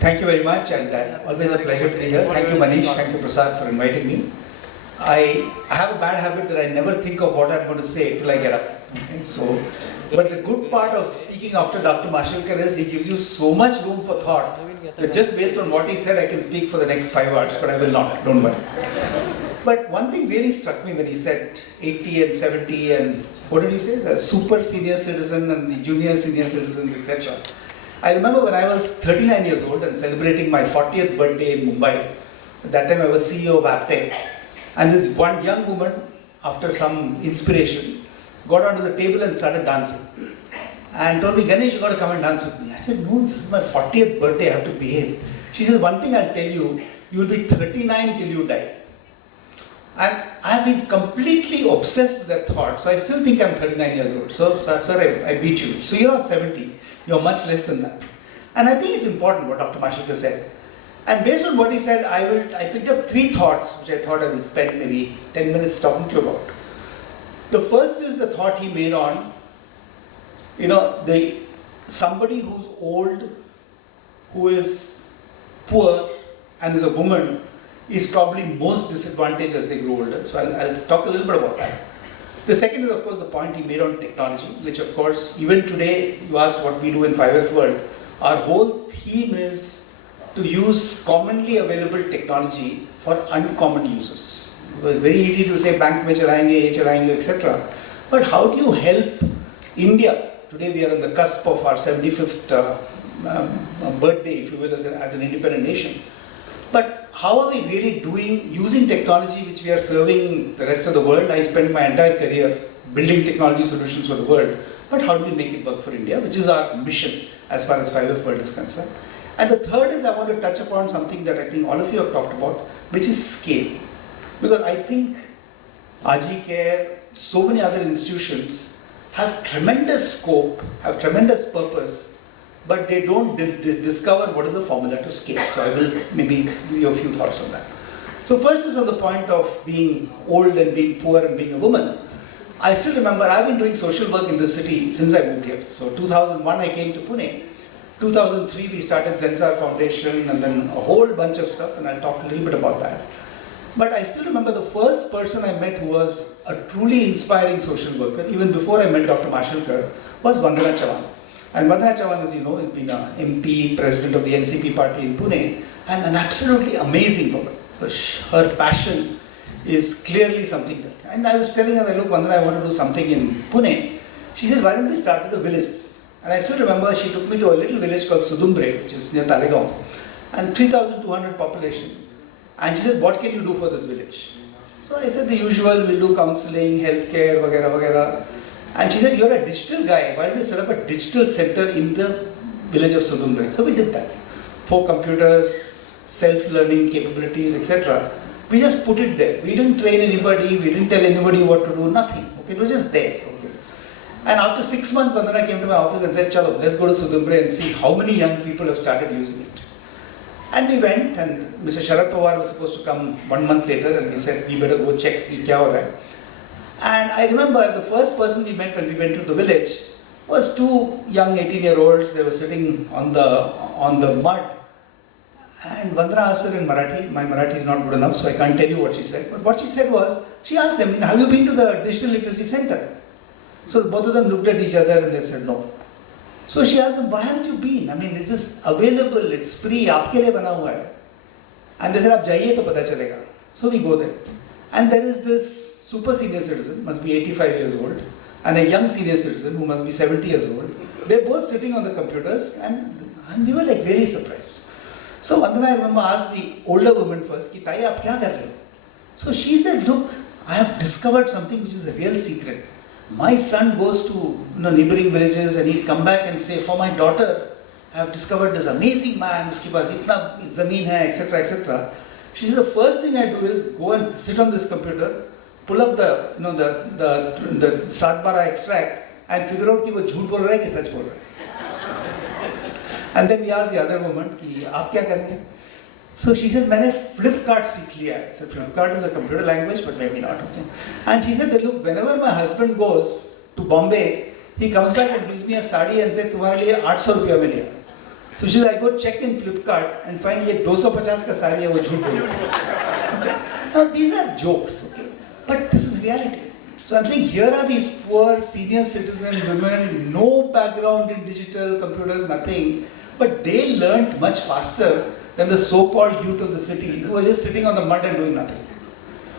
Thank you very much, and always a pleasure to be here. Thank you, Manish. Thank you, Prasad, for inviting me. I have a bad habit that I never think of what I'm going to say till I get up. Okay? So, but the good part of speaking after Dr. Mashelkar is he gives you so much room for thought that just based on what he said, I can speak for the next 5 hours, but I will not. Don't worry. But one thing really struck me when he said 80 and 70 and what did he say? The super senior citizen and the junior senior citizens, etc. I remember when I was 39 years old and celebrating my 40th birthday in Mumbai. At that time I was CEO of Aptech. And this one young woman, after some inspiration, got onto the table and started dancing. And told me, Ganesh, you got to come and dance with me. I said, no, this is my 40th birthday, I have to behave. She said, one thing I'll tell you, you will be 39 till you die. And I've been completely obsessed with that thought. So I still think I'm 39 years old. So, sir, I beat you. So you're not 70. You're much less than that. And I think it's important what Dr. Mashelkar said. And based on what he said, I picked up 3 thoughts which I thought I will spend maybe 10 minutes talking to you about. The first is the thought he made on, somebody who's old, who is poor and is a woman is probably most disadvantaged as they grow older. So I'll talk a little bit about that. The second is, of course, the point he made on technology, which, of course, even today, you ask what we do in 5F World, our whole theme is to use commonly available technology for uncommon uses. It was very easy to say, bank mein chalayenge, ye chalayenge, etc. But how do you help India? Today we are on the cusp of our 75th birthday, if you will, as an independent nation. But how are we really using technology which we are serving the rest of the world? I spent my entire career building technology solutions for the world. But how do we make it work for India, which is our mission as far as 5F World is concerned. And the third is I want to touch upon something that I think all of you have talked about, which is scale. Because I think Aaji Care, so many other institutions have tremendous scope, have tremendous purpose, but they don't discover what is the formula to scale. So I will maybe give you a few thoughts on that. So first is on the point of being old and being poor and being a woman. I still remember I've been doing social work in this city since I moved here. So 2001 I came to Pune. 2003 we started Zensar Foundation and then a whole bunch of stuff, and I'll talk a little bit about that. But I still remember the first person I met who was a truly inspiring social worker, even before I met Dr. Mashelkar, was Vandana Chavan. And Vandana Chavan, as you know, has been an MP, president of the NCP party in Pune, and an absolutely amazing woman. Her passion is clearly something that, and I was telling her that, look, Vandana, I want to do something in Pune. She said, why don't we start with the villages? And I still remember she took me to a little village called Sudumbre, which is near Talegaon, and 3,200 population. And she said, what can you do for this village? So I said, the usual, we'll do counseling, healthcare, vagera, vagera. And she said, you're a digital guy, why don't you set up a digital center in the village of Sudumbre? So we did that. 4 computers, self-learning capabilities, etc. We just put it there. We didn't train anybody, we didn't tell anybody what to do, nothing. Okay, it was just there. Okay. And after 6 months, Vandana came to my office and said, chalo, let's go to Sudumbre and see how many young people have started using it. And we went, and Mr. Sharad Pawar was supposed to come 1 month later, and we said, we better go check kya ho raha hai. And I remember the first person we met when we went to the village was 2 young 18-year-olds. They were sitting on the mud. And Vandana asked her in Marathi. My Marathi is not good enough, so I can't tell you what she said. But what she said was, she asked them, have you been to the Digital Literacy Center? So both of them looked at each other and they said, no. So she asked them, why haven't you been? I mean, it is available, it's free, aapke liye bana hua hai. And they said, aap jaiye to pata chalega. So we go there. And there is this super senior citizen, must be 85 years old, and a young senior citizen who must be 70 years old. They're both sitting on the computers, and we were like really surprised. So Vandana, I remember, asked the older woman first, ki, Tai, aap kya kar rahe ho? So she said, look, I have discovered something which is a real secret. My son goes to neighboring villages and he'll come back and say, for my daughter, I have discovered this amazing man, uski paas itna zameen hai, etc., etc. She said, the first thing I do is go and sit on this computer, pull up the Satbara extract and figure out ki wo jhoot bol raha hai ki sach bol raha hai. And then we asked the other woman, ki, aap kya kar rahe hain? So she said, मैंने Flipkart सीख लिया है. So Flipkart is a computer language, but maybe not. Okay. And she said that, look, whenever my husband goes to Bombay, he comes back and gives me a sari and says, तुम्हारे लिए 800 रुपया में लिया. So she says, I go check in Flipkart and find ये 250 का साड़ी है वो झूठ बोल रहा है. Now these are jokes, okay? But this is reality. So I'm saying here are these poor senior citizen women, no background in digital computers, nothing, but they learnt much faster than the so-called youth of the city who are just sitting on the mud and doing nothing.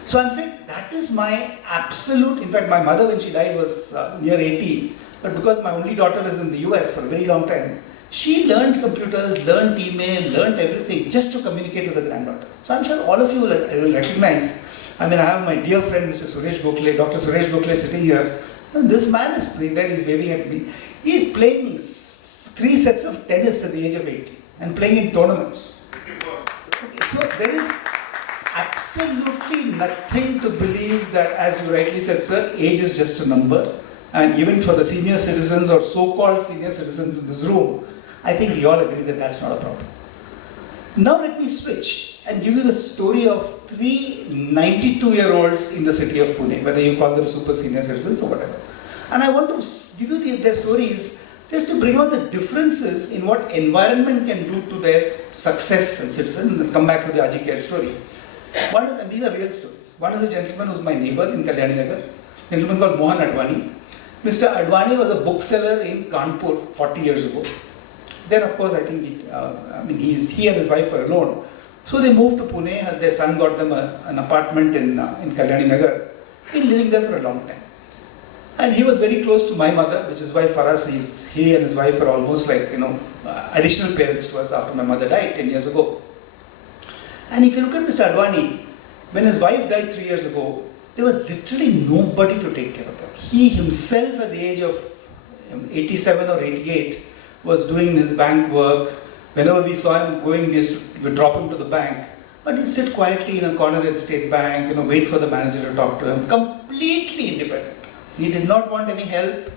So I'm saying that is my absolute, in fact my mother when she died was near 80, but because my only daughter is in the US for a very long time, she learned computers, learned email, learned everything just to communicate with her granddaughter. So I'm sure all of you will recognize. I mean, I have my dear friend, Mr. Suresh Gokhale, Dr. Suresh Gokhale sitting here. And this man is playing there, he's waving at me. He is playing 3 sets of tennis at the age of 80 and playing in tournaments. Okay, so there is absolutely nothing to believe that, as you rightly said, sir, age is just a number. And even for the senior citizens or so-called senior citizens in this room, I think we all agree that that's not a problem. Now let me switch and give you the story of 3 92-year-olds in the city of Pune, whether you call them super senior citizens or whatever. And I want to give you their stories just to bring out the differences in what environment can do to their success and citizen. And come back to the Aaji Care story. And these are real stories. One is a gentleman who's my neighbor in Kalyani Nagar, a gentleman called Mohan Advani. Mr. Advani was a bookseller in Kanpur 40 years ago. Then, of course, I think he and his wife were alone. So they moved to Pune, and their son got them an apartment in Kalyani Nagar. He's been living there for a long time. And he was very close to my mother, which is why for us, he and his wife are almost like, additional parents to us after my mother died 10 years ago. And if you look at Mr. Advani, when his wife died 3 years ago, there was literally nobody to take care of them. He himself at the age of 87 or 88 was doing his bank work. Whenever we saw him going, we would drop him to the bank. But he'd sit quietly in a corner at State Bank, wait for the manager to talk to him, completely independent. He did not want any help.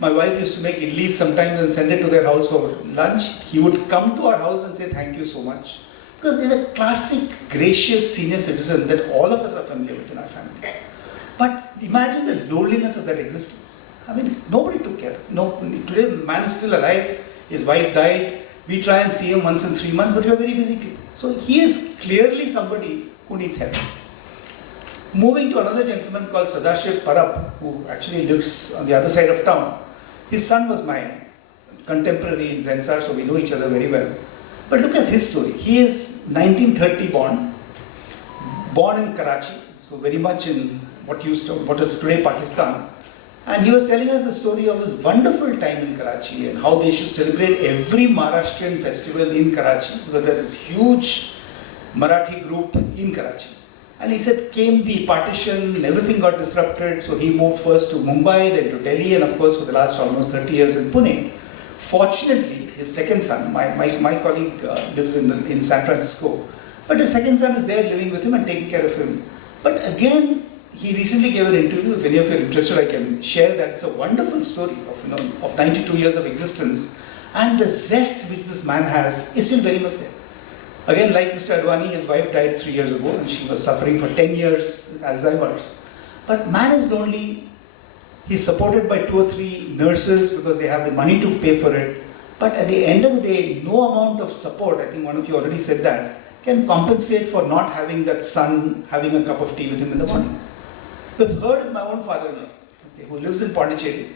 My wife used to make idlis sometimes and send it to their house for lunch. He would come to our house and say, thank you so much. Because he's a classic, gracious senior citizen that all of us are familiar with in our family. But imagine the loneliness of that existence. I mean, nobody took care of him. Today, the man is still alive. His wife died. We try and see him once in 3 months, but we are very busy people. So he is clearly somebody who needs help. Moving to another gentleman called Sadashiv Parab, who actually lives on the other side of town. His son was my contemporary in Zensar, so we know each other very well. But look at his story. He is 1930 born in Karachi, so very much in what is today Pakistan. And he was telling us the story of his wonderful time in Karachi and how they should celebrate every Maharashtrian festival in Karachi, because there is huge Marathi group in Karachi. And he said, came the partition, everything got disrupted, so he moved first to Mumbai, then to Delhi, and of course for the last almost 30 years in Pune. Fortunately, his second son, my colleague lives in San Francisco, but his second son is there living with him and taking care of him. But again, he recently gave an interview. If any of you are interested, I can share that. It's a wonderful story of 92 years of existence, and the zest which this man has is still very much there. Again, like Mr. Advani, his wife died 3 years ago, and she was suffering for 10 years with Alzheimer's. But man is lonely. He's supported by 2 or 3 nurses because they have the money to pay for it. But at the end of the day, no amount of support, I think one of you already said that, can compensate for not having that son having a cup of tea with him in the morning. The third is my own father-in-law, who lives in Pondicherry.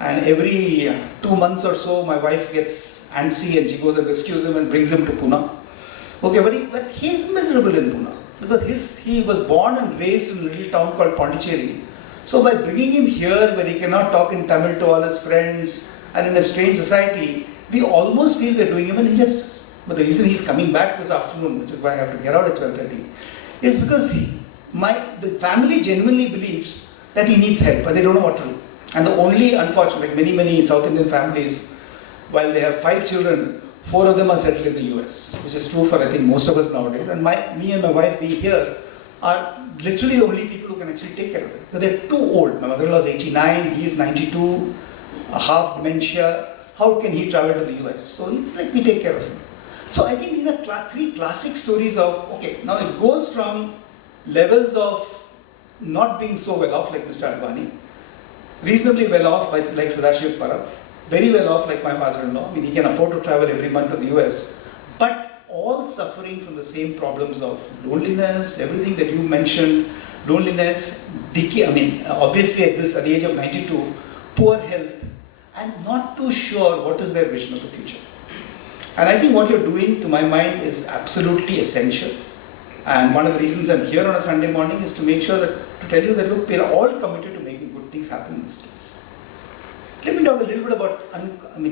And every 2 months or so, my wife gets antsy and she goes and rescues him and brings him to Pune. Okay, but he's miserable in Pune because he was born and raised in a little town called Pondicherry. So by bringing him here where he cannot talk in Tamil to all his friends and in a strange society, we almost feel we're doing him an injustice. But the reason he's coming back this afternoon, which is why I have to get out at 12:30, is because the family genuinely believes that he needs help, but they don't know what to do. And the only unfortunate, like many South Indian families, while they have 5 children, 4 of them are settled in the US, which is true for I think most of us nowadays. And me and my wife being here are literally the only people who can actually take care of it. But they're too old. My mother-in-law is 89, he is 92, half dementia. How can he travel to the US? So it's like we take care of him. So I think these are 3 classic stories of, okay, now it goes from levels of not being so well off like Mr. Advani, reasonably well off by like Sadashiv Parab, very well off like my father-in-law. I mean, he can afford to travel every month to the US, but all suffering from the same problems of loneliness, everything that you mentioned, loneliness, decay, I mean, obviously at the age of 92, poor health, and not too sure what is their vision of the future. And I think what you're doing, to my mind, is absolutely essential. And one of the reasons I'm here on a Sunday morning is to make sure that, to tell you that, look, we're all committed to making good things happen in this place. Let me talk a little bit about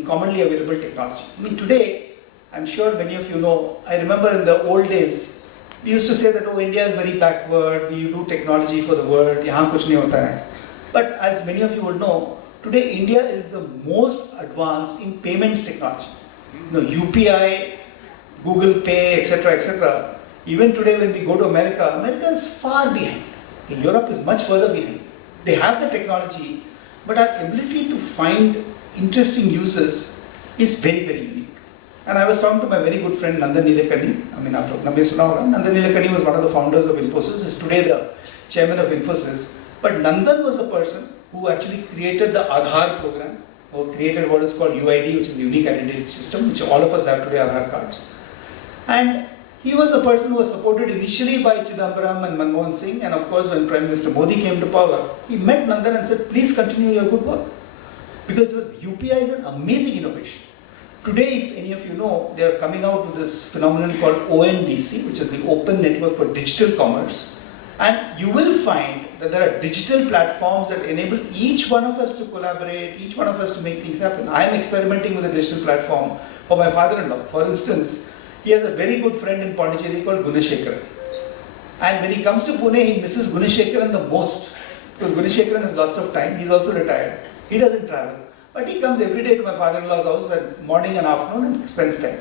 commonly available technology. I mean, today, I'm sure many of you know, I remember in the old days, we used to say that, oh, India is very backward, we do technology for the world, yahan kuch nahi hota hai. But as many of you would know, today India is the most advanced in payments technology. You know, UPI, Google Pay, etc., etc. Even today when we go to America, America is far behind. Europe is much further behind. They have the technology, but our ability to find interesting uses is very, very unique. And I was talking to my very good friend Nandan Nilekani. I mean, Nandan Nilekani was one of the founders of Infosys, is today the chairman of Infosys. But Nandan was the person who actually created the Aadhaar program, or created what is called UID, which is the Unique Identity System, which all of us have today, Aadhaar cards. And he was a person who was supported initially by Chidambaram and Manmohan Singh, and of course when Prime Minister Modi came to power, he met Nandan and said, please continue your good work. Because UPI is an amazing innovation. Today, if any of you know, they are coming out with this phenomenon called ONDC, which is the Open Network for Digital Commerce. And you will find that there are digital platforms that enable each one of us to collaborate, each one of us to make things happen. I am experimenting with a digital platform for my father-in-law. For instance, he has a very good friend in Pondicherry called Guneshekaran. And when he comes to Pune, he misses Guneshekaran the most. Because Guneshekaran has lots of time, he's also retired. He doesn't travel. But he comes every day to my father-in-law's house at morning and afternoon and spends time.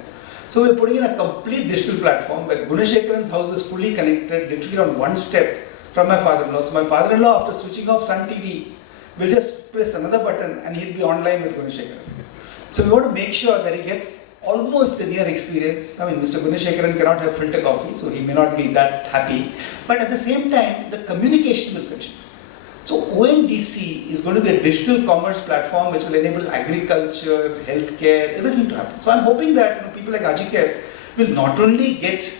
So we're putting in a complete digital platform where Guneshekaran's house is fully connected, literally on one step from my father-in-law. So my father-in-law, after switching off Sun TV, will just press another button and he'll be online with Guneshekaran. So we want to make sure that he gets almost a near experience. I mean, Mr. Guneshekaran cannot have filter coffee, so he may not be that happy. But at the same time, the communication will continue. So ONDC is going to be a digital commerce platform which will enable agriculture, healthcare, everything to happen. So I'm hoping that people like Aaji Care will not only get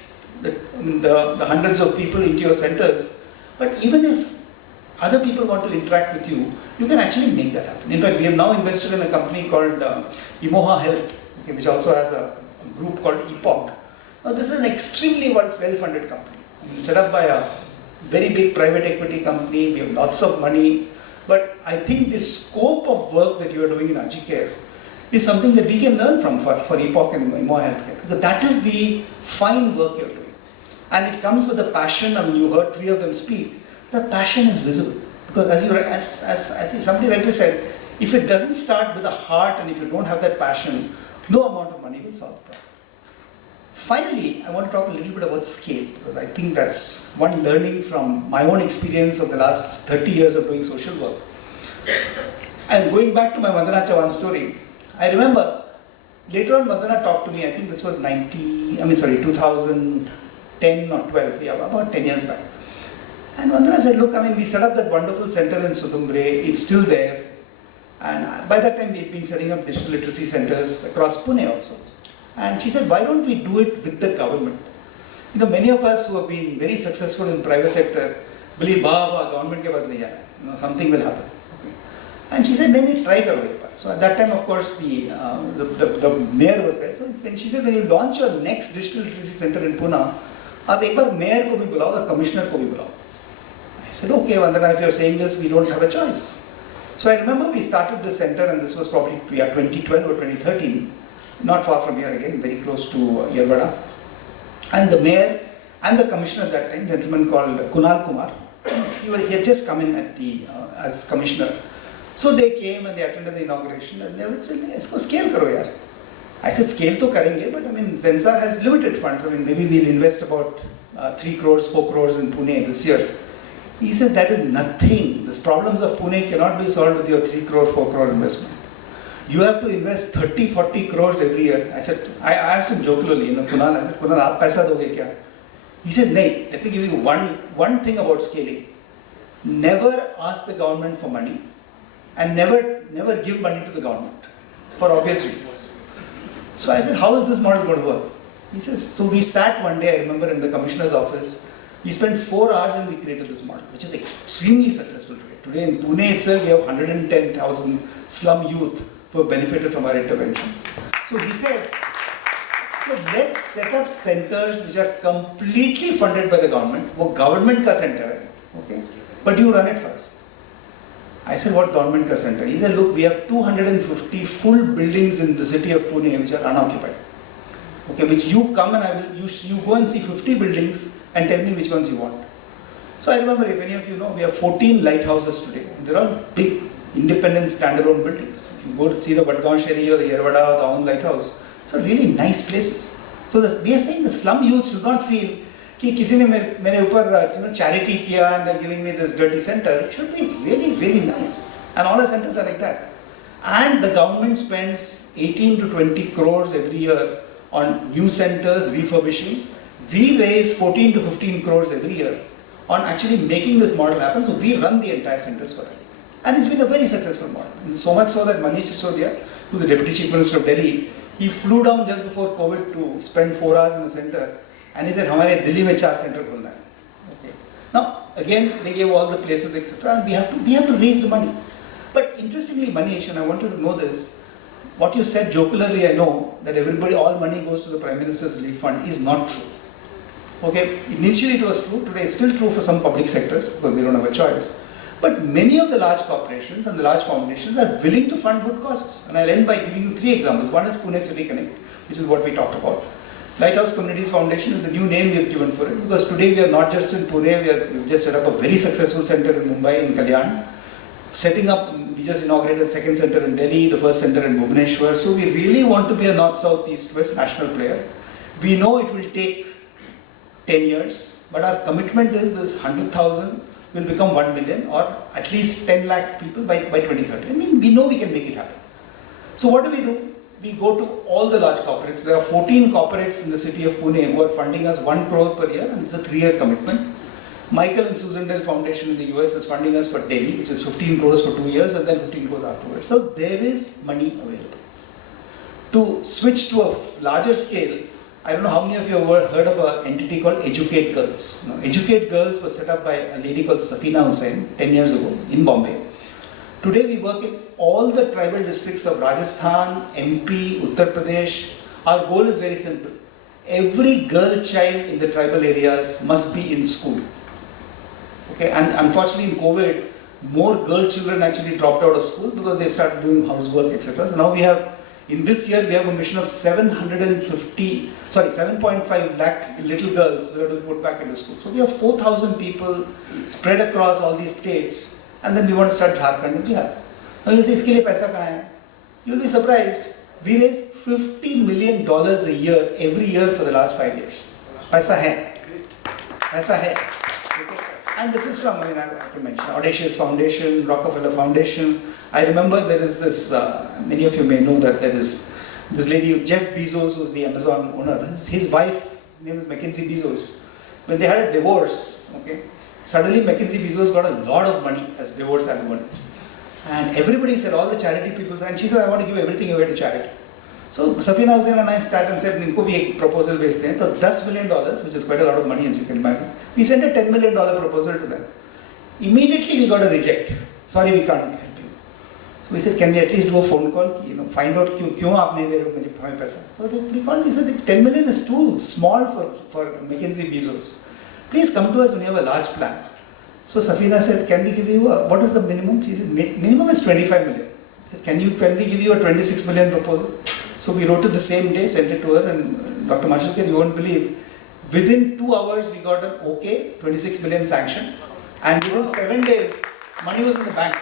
the hundreds of people into your centers, but even if other people want to interact with you, you can actually make that happen. In fact, we have now invested in a company called Imoha Health, okay, which also has a group called Epoch. Now this is an extremely well-funded company, set up by a very big private equity company. We have lots of money, but I think the scope of work that you are doing in Aaji Care is something that we can learn from for Epoch and Imoha Healthcare. Because that is the fine work you're doing. And it comes with a passion. I mean, you heard three of them speak. The passion is visible. Because as I think somebody rightly said, if it doesn't start with a heart and if you don't have that passion, no amount of money will solve the problem. Finally, I want to talk a little bit about scale, because I think that's one learning from my own experience of the last 30 years of doing social work. And going back to my Vandana Chavan story, I remember later on Vandana talked to me, I think this was 2010 or 12, yeah, about 10 years back. And Vandana said, look, I mean, we set up that wonderful center in Sudumbre, it's still there. And by that time, we'd been setting up digital literacy centers across Pune also. And she said, why don't we do it with the government? You know, many of us who have been very successful in the private sector believe, government ke paas nahi aaya. You know, something will happen. Okay. And she said, then try karo ek baar. So at that time, of course, the mayor was there. So when she said, when you launch your next digital literacy center in Pune, aap ek baar mayor ko bhi bulao aur commissioner ko bhi bulao. I said, okay, Vandana, if you're saying this, we don't have a choice. So I remember we started this center, and this was probably 2012 or 2013. Not far from here again, very close to Yerwada. And the mayor and the commissioner at that time, a gentleman called Kunal Kumar, he had just come in at as commissioner. So they came and they attended the inauguration and they would say, let's go scale karo yaar. I said, scale to karenge, but I mean, Zensar has limited funds. I mean, maybe we'll invest about 3 crores, 4 crores in Pune this year. He said, that is nothing. These problems of Pune cannot be solved with your 3 crore, 4 crore investment. You have to invest 30, 40 crores every year. I said, I asked him jokingly, Kunal, I said, Kunal, aap paisa doge kya? He said, nahi, let me give you one thing about scaling. Never ask the government for money and never give money to the government. for obvious reasons. So I said, how is this model going to work? He says, so we sat one day, I remember, in the commissioner's office. We spent 4 hours and we created this model, which is extremely successful today. Today in Pune itself, we have 110,000 slum youth who have benefited from our interventions. So he said, so let's set up centers which are completely funded by the government. वो government का center है, okay? But you run it for us. I said, what government ka center? He said, look, we have 250 full buildings in the city of Pune which are unoccupied. Okay, which you come and you go and see 50 buildings and tell me which ones you want. So I remember, if any of you know, we have 14 lighthouses today. They're all big, independent, standalone buildings. You go to see the Vadgaon Sheri or the Yerwada or the Aung Lighthouse. So really nice places. So we are saying the slum youth should not feel कि किसी ने मेरे ऊपर charity किया and they're giving me this dirty center. It should be really, really nice. And all the centers are like that. And the government spends 18 to 20 crores every year on new centers, refurbishing. We raise 14 to 15 crores every year on actually making this model happen. So we run the entire centers for them. And it's been a very successful model. It's so much so that Manish Sisodia, who is the Deputy Chief Minister of Delhi, he flew down just before COVID to spend 4 hours in the center. And he said, "Hamare Delhi mein 4 center khulna hai." Okay. Now, again, they gave all the places, etc. And we have to raise the money. But interestingly, Manish, and I want you to know this, what you said jocularly, I know, that all money goes to the Prime Minister's Relief Fund is not true. Okay, initially it was true, today it's still true for some public sectors because they don't have a choice. But many of the large corporations and the large foundations are willing to fund good causes. And I'll end by giving you 3 examples. One is Pune City Connect, which is what we talked about. Lighthouse Communities Foundation is the new name we have given for it, because today we are not just in Pune, we've just set up a very successful center in Mumbai, in Kalyan. Setting up, we just inaugurated a second center in Delhi, the first center in Bhubaneswar. So we really want to be a north, south, east, west national player. We know it will take 10 years, but our commitment is this 100,000 will become 1 million, or at least 10 lakh people by 2030. I mean, we know we can make it happen. So what do? We go to all the large corporates. There are 14 corporates in the city of Pune who are funding us 1 crore per year, and it's a 3-year commitment. Michael and Susan Dell Foundation in the US is funding us for Delhi, which is 15 crores for 2 years and then 15 crores afterwards. So there is money available. To switch to a larger scale, I don't know how many of you have ever heard of an entity called Educate Girls. Now, Educate Girls was set up by a lady called Safina Hussain 10 years ago in Bombay. Today we work in all the tribal districts of Rajasthan, MP, Uttar Pradesh. Our goal is very simple. Every girl child in the tribal areas must be in school. Okay, and unfortunately in COVID, more girl children actually dropped out of school because they started doing housework, etc. So now we have, in this year, we have a mission of 7.5 lakh little girls who are to be put back into school. So we have 4,000 people spread across all these states, and then we want to start Jharkhand and Bihar. Now you'll say, iske liye paisa kahan hai? You'll be surprised. We raise $50 million a year, every year for the last 5 years. Paisa hai. Paisa hai. And this is from, I can mention, Audacious Foundation, Rockefeller Foundation. I remember there is this, many of you may know that there is this lady, Jeff Bezos, who's the Amazon owner. His wife, his name is Mackenzie Bezos. When they had a divorce, okay, suddenly Mackenzie Bezos got a lot of money as divorce alimony. And everybody said, all the charity people, and she said, I want to give everything away to charity. So Safina Hussain and I sat and said, इनको भी एक proposal भेजते हैं. So $10 million, which is quite a lot of money as you can imagine. We sent a $10 million proposal to them. Immediately we got a reject. Sorry, we can't help you. So we said, can we at least do a phone call? Find out क्यों आप नहीं दे रहे हो मुझे हमें पैसा. So we called. We said, 10 million is too small for Mackenzie Bezos. Please come to us when you have a large plan. So Safina said, can we give you what is the minimum? She said, minimum is 25 million. I said, can we give you a 26 million proposal? So we wrote it the same day, sent it to her, and Dr. Mashilkar, you won't believe, within 2 hours we got an okay, 26 million sanction, and within 7 days, money was in the bank.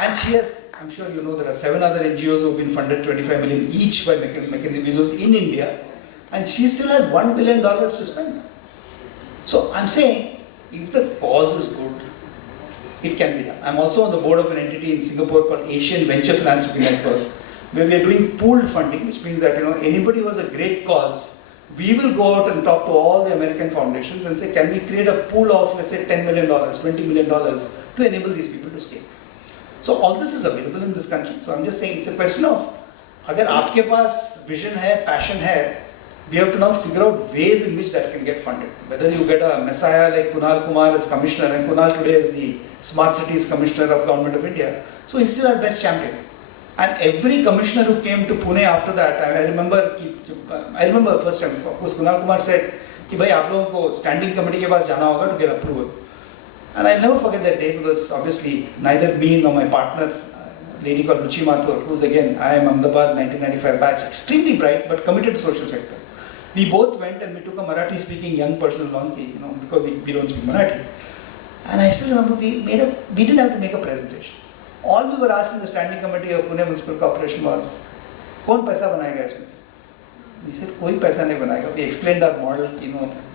And she has, I'm sure you know, there are 7 other NGOs who have been funded 25 million each by Mackenzie Bezos in India, and she still has $1 billion to spend. So I'm saying, if the cause is good, it can be done. I'm also on the board of an entity in Singapore called Asian Venture Philanthropy Network, where we are doing pooled funding, which means that anybody who has a great cause, we will go out and talk to all the American foundations and say, can we create a pool of, let's say, $10 million, $20 million to enable these people to scale. So all this is available in this country. So I'm just saying it's a question of अगर आपके पास vision है, passion है, we have to now figure out ways in which that can get funded. Whether you get a messiah like Kunal Kumar as commissioner, and Kunal today is the Smart Cities Commissioner of Government of India, so he's still our best champion. And every commissioner who came to Pune after that, I remember first time, of course Kunal Kumar said कि भाई आप लोगों को standing committee के पास जाना होगा to get approval. And I'll never forget that day because obviously neither me nor my partner, a lady called Ruchi Mathur, who's again, I am Ahmedabad 1995 batch, extremely bright but committed to social sector. We both went and we took a Marathi speaking young person along, because we don't speak Marathi. And I still remember we didn't have to make a presentation. All we were asked in the standing committee of Pune Municipal Corporation was, कौन पैसा बनाएगा इसमें से? We said, कोई पैसा नहीं बनाएगा. We explained our model,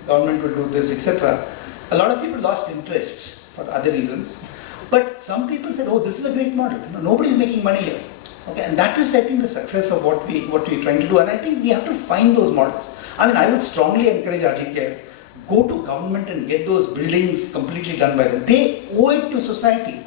government will do this, etc. A lot of people lost interest for other reasons. But some people said, oh, this is a great model. Nobody is making money here. Okay, and that is, I think, the success of what we're trying to do. And I think we have to find those models. I mean, I would strongly encourage Aaji Care, go to government and get those buildings completely done by them. They owe it to society.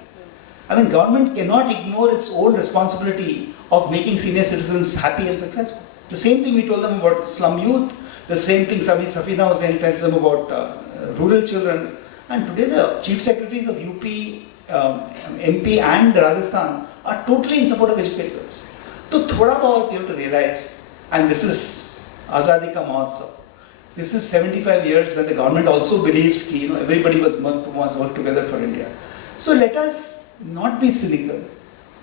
I mean, government cannot ignore its own responsibility of making senior citizens happy and successful. The same thing we told them about slum youth, the same thing Safina was saying, tells them about rural children. And today the chief secretaries of UP, MP and Rajasthan are totally in support of educated girls. So thoda bahut we have to realize, and this is Azadi Ka Mahotsav. This is 75 years when the government also believes that everybody must work together for India. So let us not be cynical.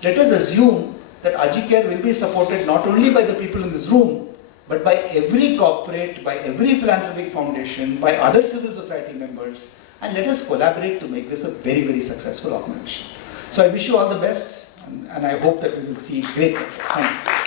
Let us assume that Aaji Care will be supported not only by the people in this room, but by every corporate, by every philanthropic foundation, by other civil society members, and let us collaborate to make this a very, very successful organization. So I wish you all the best, and I hope that we will see great success. Thank you.